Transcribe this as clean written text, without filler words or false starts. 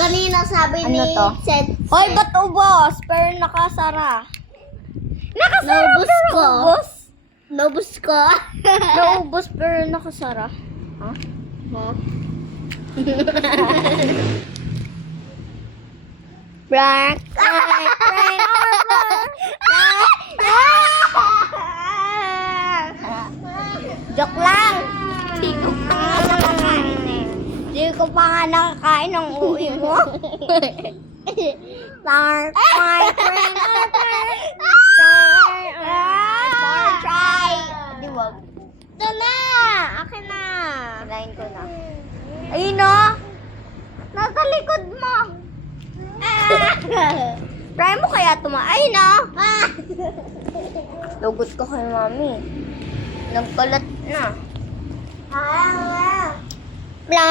Kanina sabi Ano ni to? Seth. Hoy, ba't ubos? Pero nakasara. Nakasara Naubos pero ko. ubos? Nobus ko. Naubos pero nakasara. Ha? Huh? Black. Joke lang. Di ko pa nga nakakain eh. Di ko pa nga nakakain ng uwi mo. Dark, my friend, try. Di wag. Ito na! Akin na! Kinain ko na. Ayun no? Nasa likod mo. Try mo kaya ayun no? Lugot ko kay mami. Nagkalat na. Ah! Blank.